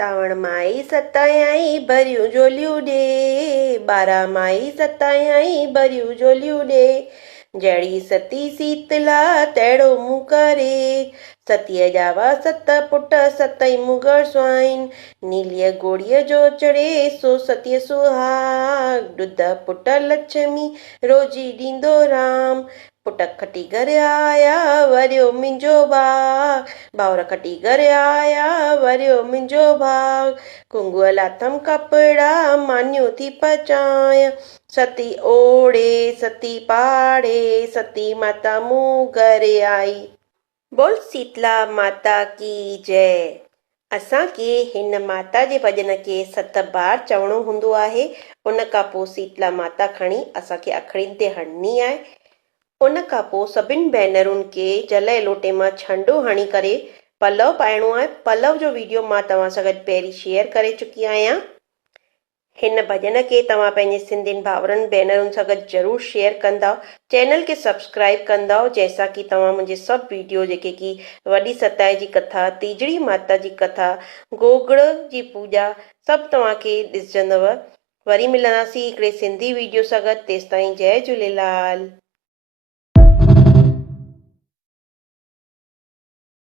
सावण माई सताई भरियूं झोलियूं ॾे, 12 माई सताई भरियूं झोलियूं ॾे। जहिड़ी सती शीतला तहिड़ो मूं करे, सतीअ ॼावा 7 पुट 7 मुगड़ स्वाइन। नीलीअ गोड़ीअ जो चढ़े सो सतीअ सुहाग, ॾुध पुट लक्ष्मी रोजी ॾींदो राम। पुट खटी घर आया वरियो मुंहिंजो भाउ, भाउर खटी घर आया वरियो मुंहिंजो भाउ। कुंगुअ लाथम कपिड़ा मानियूं थी पचाय, सती ओड़े सती पाड़े सती माता मूं घर आई। बोल शीतला माता की जय। असांखे हिन माता जे भॼन खे 7 बार चवणो हूंदो आहे। उन खां पोइ शीतला माता खणी असांखे अखड़ियुनि ते हणनी आहे। उन खां पोइ सभिनि भेनरुनि खे जल लोटे मां छंडो हणी करे पलव पाइणो आहे। पलव जो वीडियो मां तव्हां सां गॾु पहिरीं शेयर करे चुकी आहियां। हिन भॼन खे तव्हां पंहिंजे सिंधियुनि भाउरनि भेनरुनि सां गॾु ज़रूरु शेयर कंदा, चैनल खे सब्सक्राइब कंदा, जंहिंसां की तव्हां मुंहिंजे सभु वीडियो जेके की वॾी सताए जी कथा, तीजड़ी माता जी कथा, गोगड़ जी पूॼा सभु तव्हांखे ॾिसजंदव। वरी मिलंदासीं हिकिड़े सिंधी वीडियो सां गॾु। तेसिताईं जय झूलेलाल।